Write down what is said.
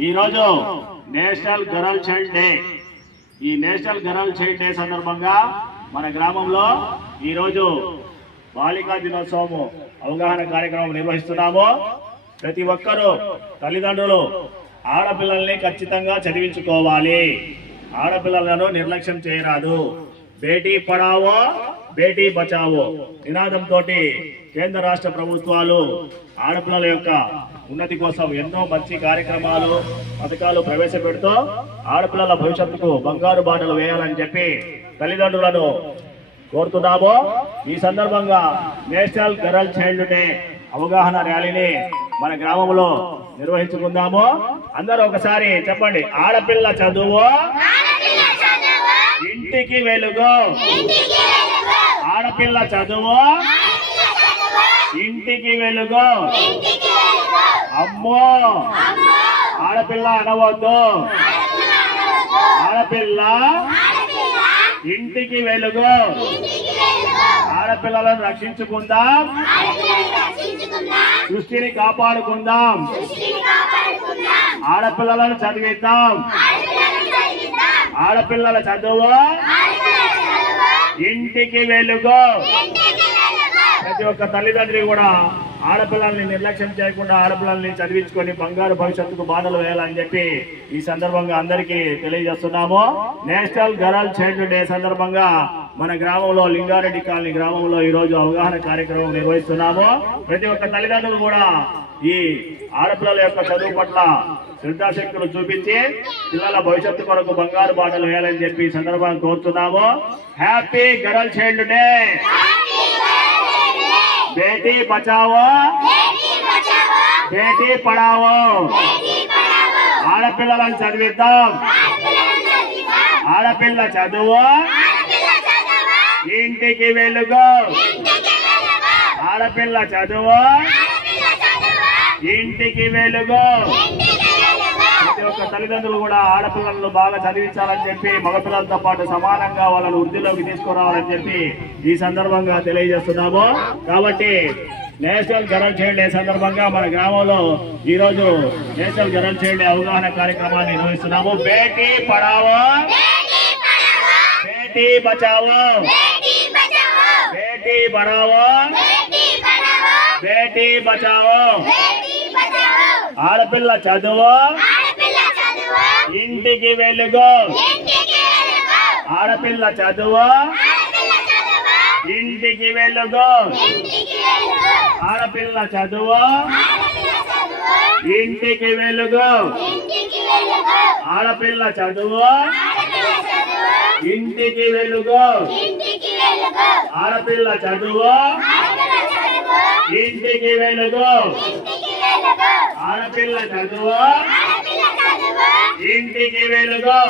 ఈరోజు national girl child day. ఈ national girl child day సందర్భంగా మన గ్రామంలో ఈరోజు బాలికా దినోత్సవం అవగాహన కార్యక్రమం నిర్వహిస్తున్నాము. ప్రతి ఒక్కరూ తల్లిదండ్రులు ఆడపిల్లల్ని ఖచ్చితంగా చదివించుకోవాలి. ఆడపిల్లలను నిర్లక్ష్యం చేయరాదు. బేటీ పడావో బేటీ బచావో నినాదంతో కేంద్ర రాష్ట్ర ప్రభుత్వాలు ఆడపిల్లల యొక్క ఉన్నతి కోసం ఎన్నో మంచి కార్యక్రమాలు పథకాలు ప్రవేశపెడుతూ ఆడపిల్లల భవిష్యత్తుకు బంగారు బాటలు వేయాలని చెప్పి తల్లిదండ్రులను కోరుతున్నాము. ఈ సందర్భంగా నేషనల్ గర్ల్ చైల్డ్ డే అవగాహన ర్యాలీని మన గ్రామంలో నిర్వహించుకుందాము. అందరూ ఒకసారి చెప్పండి. ఆడపిల్ల చదువు ఇంటికి వెలుగు. ఆడపిల్ల చదువు ఇంటికి వెలుగు. అమ్మో ఆడపిల్ల అనవద్దు. ఆడపిల్ల ఇంటికి వెలుగు. ఆడపిల్లలను రక్షించుకుందాం. సృష్టిని కాపాడుకుందాం. ఆడపిల్లలను చదివిద్దాం. ఆడపిల్లల చదువు ఇంటికి వెలుగు. ప్రతి ఒక్క తల్లిదండ్రి కూడా ఆడపిల్లల్ని నిర్లక్ష్యం చేయకుండా ఆడపిల్లల్ని చదివించుకొని బంగారు భవిష్యత్తుకు బాటలు వేయాలని చెప్పి ఈ సందర్భంగా అందరికీ తెలియజేస్తున్నాము. నేషనల్ గర్ల్ చైల్డ్ డే సందర్భంగా మన గ్రామంలో లింగారెడ్డి కాలనీ గ్రామంలో ఈ రోజు అవగాహన కార్యక్రమం నిర్వహిస్తున్నాము. ప్రతి ఒక్క తల్లిదండ్రులు కూడా ఈ ఆడపిల్లల యొక్క చదువు పట్ల శ్రద్ధాశక్తులు చూపించి పిల్లల భవిష్యత్తు కొరకు బంగారు బాటలు వేయాలని చెప్పి ఈ సందర్భంగా కోరుతున్నాము. Happy girl child day. Beti Bachao Beti Padhao. ఆడపిల్లలను చదివిద్దాం. ఆడపిల్ల చదువు ఇంటికి వెలుగు. ఆడపిల్ల చదువు ఇంటికి వెలుగు. ప్రతి ఒక్క తల్లిదండ్రులు కూడా ఆడపిల్లలను బాగా చదివించాలని చెప్పి మగపిల్లలతో పాటు సమానంగా వాళ్ళను వృద్ధిలోకి తీసుకురావాలని చెప్పి ఈ సందర్భంగా తెలియజేస్తున్నాము. కాబట్టి నేషనల్ గర్ల్ చైల్డ్ డే సందర్భంగా మన గ్రామంలో ఈ రోజు నేషనల్ గర్ల్ చైల్డ్ డే అవగాహన కార్యక్రమాన్ని నిర్వహిస్తున్నాము. బేటీ పడావో బేటీ బచావో. బేటీ పడావో బేటీ బచావో. ఆడపిల్ల చదువు ఇంటికి వెలుగు. ఆడపిల్ల చదువు ఇంటికి వెలుగు. ఆడపిల్ల చదువు ఇంటికి వెలుగు. ఆడపిల్ల చదువు ఇంటికి వెలుగు. ఆడపిల్ల చదువు ఇంటికి వెలుగు. ఆడపిల్ల చదువు ఇంటికి వెలుగు.